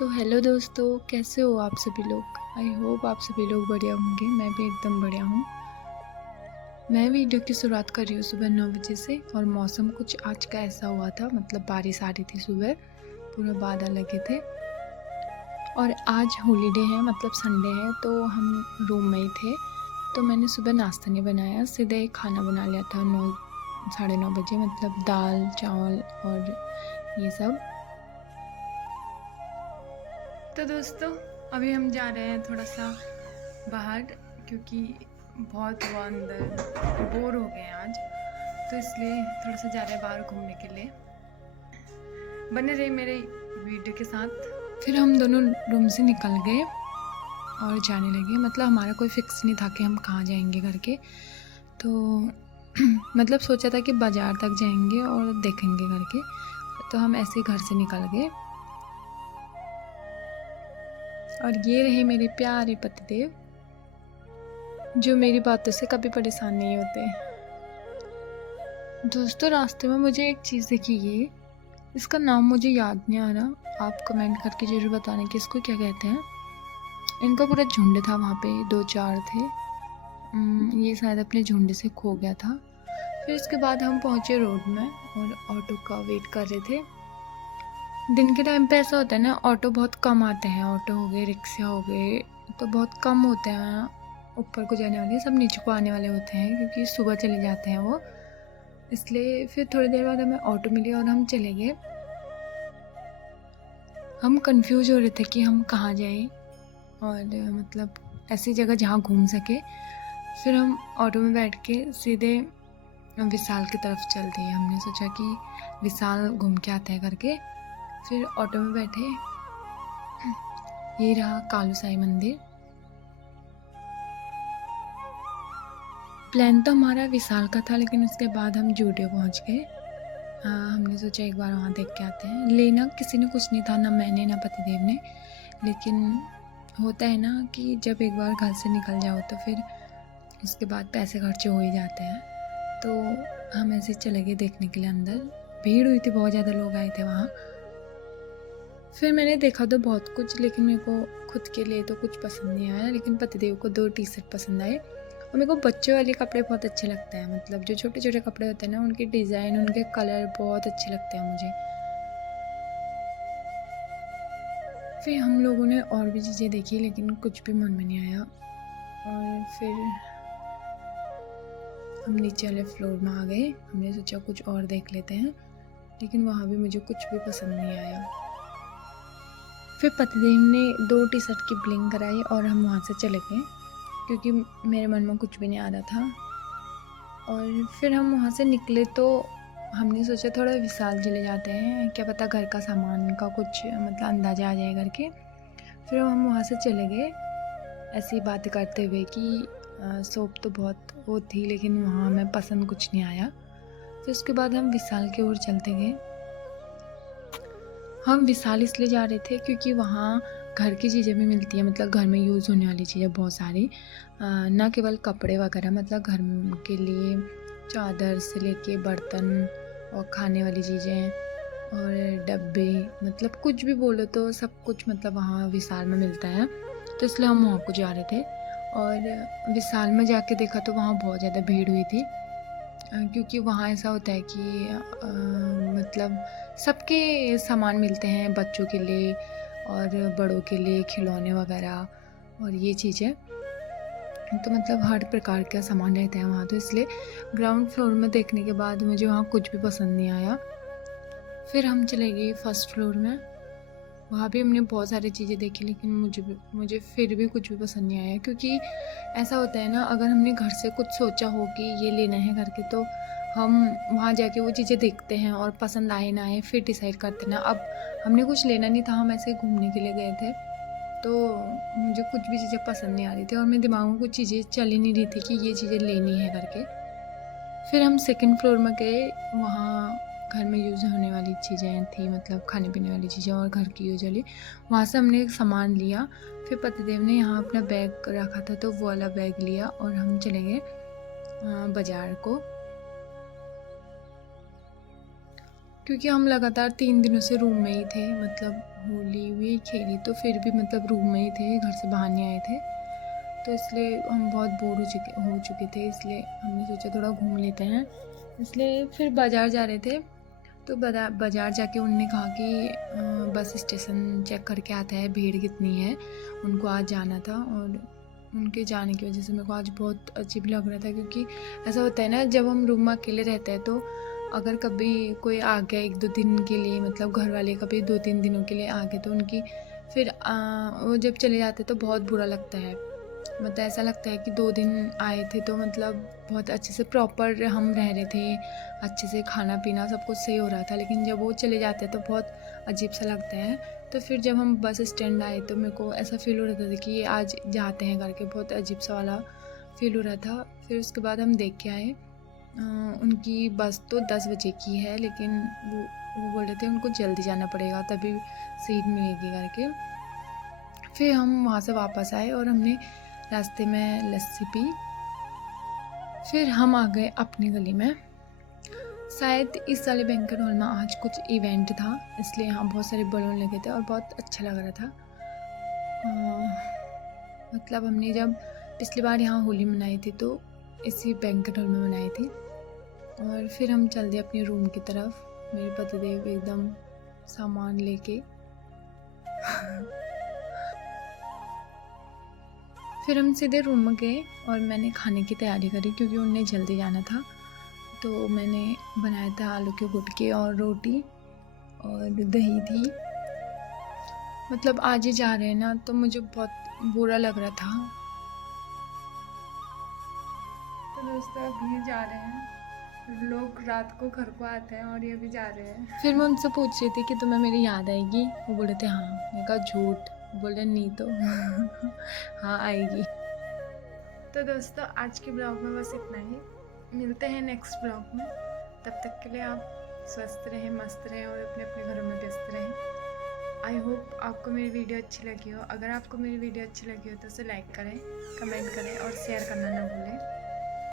तो हेलो दोस्तों, कैसे हो आप सभी लोग। आई होप आप सभी लोग बढ़िया होंगे। मैं भी एकदम बढ़िया हूँ। मैं वीडियो की शुरुआत कर रही हूँ सुबह 9 बजे से। और मौसम कुछ आज का ऐसा हुआ था, मतलब बारिश आ रही थी सुबह, पूरा बादल लगे थे। और आज हॉलीडे है, मतलब संडे है, तो हम रूम में ही थे। तो मैंने सुबह नाश्ता नहीं बनाया, सीधे खाना बना लिया था 9 साढ़े 9 बजे, मतलब दाल चावल और ये सब। तो दोस्तों, अभी हम जा रहे हैं थोड़ा सा बाहर, क्योंकि बहुत हुआ अंदर, बोर हो गए हैं आज, तो इसलिए थोड़ा सा जा रहे हैं बाहर घूमने के लिए। बने रहे मेरे वीडियो के साथ। फिर हम दोनों रूम से निकल गए और जाने लगे। मतलब हमारा कोई फिक्स नहीं था कि हम कहाँ जाएंगे करके। तो मतलब सोचा था कि बाज़ार तक जाएंगे और देखेंगे करके। तो हम ऐसे ही घर से निकल गए। और ये रहे मेरे प्यारे पतिदेव, जो मेरी बातों से कभी परेशान नहीं होते। दोस्तों, रास्ते में मुझे एक चीज़ दिखी, ये इसका नाम मुझे याद नहीं आ रहा, आप कमेंट करके ज़रूर बताना कि इसको क्या कहते हैं। इनका पूरा झुंड था वहाँ पे, 2-4 थे। ये शायद अपने झुंड से खो गया था। फिर इसके बाद हम पहुँचे रोड में और ऑटो का वेट कर रहे थे। दिन के टाइम पे ऐसा होता है ना, ऑटो बहुत कम आते हैं। ऑटो हो गए, रिक्शा हो गए, तो बहुत कम होते हैं ऊपर को जाने वाले, सब नीचे को आने वाले होते हैं, क्योंकि सुबह चले जाते हैं वो। इसलिए फिर थोड़ी देर बाद हमें ऑटो मिली और हम चले गए। हम कंफ्यूज हो रहे थे कि हम कहाँ जाएं, और मतलब ऐसी जगह जहाँ घूम सके। फिर हम ऑटो में बैठ के सीधे विशाल की तरफ चल दिए। हमने सोचा कि विशाल घूम के आते हैं करके। फिर ऑटो में बैठे, ये रहा कालू साई मंदिर। प्लान तो हमारा विशाल का था, लेकिन उसके बाद हम जूडियो पहुंच गए। हमने सोचा एक बार वहाँ देख के आते हैं। लेना किसी ने कुछ नहीं था, ना मैंने ना पतिदेव ने। लेकिन होता है ना कि जब एक बार घर से निकल जाओ तो फिर उसके बाद पैसे खर्चे हो ही जाते हैं। तो हम ऐसे चले गए देखने के लिए अंदर। भीड़ हुई थी, बहुत ज़्यादा लोग आए थे वहाँ। फिर मैंने देखा तो बहुत कुछ, लेकिन मेरे को खुद के लिए तो कुछ पसंद नहीं आया। लेकिन पतिदेव को 2 टी-शर्ट पसंद आए। और मेरे को बच्चों वाले कपड़े बहुत अच्छे लगते हैं, मतलब जो छोटे छोटे कपड़े होते हैं ना, उनके डिज़ाइन, उनके कलर बहुत अच्छे लगते हैं मुझे। फिर हम लोगों ने और भी चीज़ें देखी, लेकिन कुछ भी मन में नहीं आया। और फिर हम नीचे वाले फ्लोर में आ गए। हमने सोचा कुछ और देख लेते हैं, लेकिन वहाँ भी मुझे कुछ भी पसंद नहीं आया। फिर पतिदेव ने 2 टी-शर्ट की ब्लिंग कराई और हम वहाँ से चले गए, क्योंकि मेरे मन में कुछ भी नहीं आ रहा था। और फिर हम वहाँ से निकले तो हमने सोचा थोड़ा विशाल चले जाते हैं, क्या पता घर का सामान का कुछ मतलब अंदाज़ा आ जाए करके। फिर हम वहाँ से चले गए ऐसी बात करते हुए कि शॉप तो बहुत वो थी, लेकिन वहाँ हमें पसंद कुछ नहीं आया। फिर उसके बाद हम विशाल की ओर चलते गए। हम विशाल इसलिए जा रहे थे क्योंकि वहाँ घर की चीज़ें भी मिलती हैं, मतलब घर में यूज़ होने वाली चीज़ें बहुत सारी, ना केवल कपड़े वगैरह, मतलब घर के लिए चादर से लेके बर्तन और खाने वाली चीज़ें और डब्बे, मतलब कुछ भी बोलो तो सब कुछ मतलब वहाँ विशाल में मिलता है। तो इसलिए हम वहाँ को जा रहे थे। और विशाल में जाके देखा तो वहाँ बहुत ज़्यादा भीड़ हुई थी, क्योंकि वहाँ ऐसा होता है कि मतलब सबके सामान मिलते हैं, बच्चों के लिए और बड़ों के लिए खिलौने वगैरह और ये चीज़ें। तो मतलब हर प्रकार का सामान रहता है वहाँ। तो इसलिए ग्राउंड फ्लोर में देखने के बाद मुझे वहाँ कुछ भी पसंद नहीं आया। फिर हम चले गए फर्स्ट फ्लोर में। वहाँ भी हमने बहुत सारी चीज़ें देखी, लेकिन मुझे फिर भी कुछ भी पसंद नहीं आया, क्योंकि ऐसा होता है ना, अगर हमने घर से कुछ सोचा हो कि ये लेना है करके, तो हम वहाँ जाके वो चीज़ें देखते हैं और पसंद आए ना आए फिर डिसाइड करते ना। अब हमने कुछ लेना नहीं था, हम ऐसे घूमने के लिए गए थे, तो मुझे कुछ भी चीज़ें पसंद नहीं आ रही थी और मेरे दिमाग में कुछ चीज़ें चल ही नहीं रही थी कि ये चीज़ें लेनी है करके। फिर हम सेकंड फ्लोर में गए। वहाँ घर में यूज़ होने वाली चीज़ें थी, मतलब खाने पीने वाली चीज़ें और घर की यूज़ वाली। वहाँ से हमने एक सामान लिया। फिर पतिदेव ने यहाँ अपना बैग रखा था, तो वो वाला बैग लिया और हम चले गए बाज़ार को, क्योंकि हम लगातार 3 दिनों से रूम में ही थे, मतलब होली भी खेली, तो फिर भी मतलब रूम में ही थे, घर से बाहर नहीं आए थे। तो इसलिए हम बहुत बोर हो चुके थे, इसलिए हमने सोचा थोड़ा घूम लेते हैं। इसलिए फिर बाज़ार जा रहे थे, तो बाज़ार जाके उनने कहा कि बस स्टेशन चेक करके आता है भीड़ कितनी है। उनको आज जाना था और उनके जाने की वजह से मेरे को आज बहुत अजीब लग रहा था, क्योंकि ऐसा होता है ना, जब हम रूम में अकेले रहते हैं तो अगर कभी कोई आ गया 1-2 दिन के लिए, मतलब घर वाले कभी 2-3 दिनों के लिए आ गए, तो उनकी फिर वो जब चले जाते तो बहुत बुरा लगता है। मतलब ऐसा लगता है कि 2 दिन आए थे तो मतलब बहुत अच्छे से प्रॉपर हम रह रहे थे, अच्छे से खाना पीना सब कुछ सही हो रहा था, लेकिन जब वो चले जाते हैं तो बहुत अजीब सा लगता है। तो फिर जब हम बस स्टैंड आए तो मेरे को ऐसा फ़ील हो रहा था कि ये आज जाते हैं करके, बहुत अजीब सा वाला फ़ील हो रहा था। फिर उसके बाद हम देख के आए, उनकी बस तो 10 बजे की है, लेकिन वो बोल रहे थे उनको जल्दी जाना पड़ेगा तभी सीट मिलेगी करके। फिर हम वहाँ से वापस आए और हमने रास्ते में लस्सी पी। फिर हम आ गए अपनी गली में। शायद इस वाले बैंक्वेट हॉल में आज कुछ इवेंट था, इसलिए यहाँ बहुत सारे बलून लगे थे और बहुत अच्छा लग रहा था। मतलब हमने जब पिछली बार यहाँ होली मनाई थी तो इसी बैंक्वेट हॉल में मनाई थी। और फिर हम चल दिए अपने रूम की तरफ, मेरे पतिदेव एकदम सामान लेके। फिर हम सीधे रूम में गए और मैंने खाने की तैयारी करी, क्योंकि उन्हें जल्दी जाना था। तो मैंने बनाया था आलू के गुटके और रोटी और दही थी। मतलब आज ही जा रहे हैं ना, तो मुझे बहुत बुरा लग रहा था। तो दोस्तों अभी जा रहे हैं, लोग रात को घर को आते हैं और ये भी जा रहे हैं। फिर मैं उनसे पूछ रही थी कि तुम्हें मेरी याद आएगी, वो बोल रहे थे हाँ। मैंने कहा झूठ, बोल रहे नहीं तो हाँ आएगी। तो दोस्तों आज के ब्लॉग में बस इतना ही, मिलते हैं नेक्स्ट ब्लॉग में। तब तक के लिए आप स्वस्थ रहें, मस्त रहें और अपने अपने घरों में व्यस्त रहें। आई होप आपको मेरी वीडियो अच्छी लगी हो। अगर आपको मेरी वीडियो अच्छी लगी हो तो उसे लाइक करें, कमेंट करें और शेयर करना ना भूलें।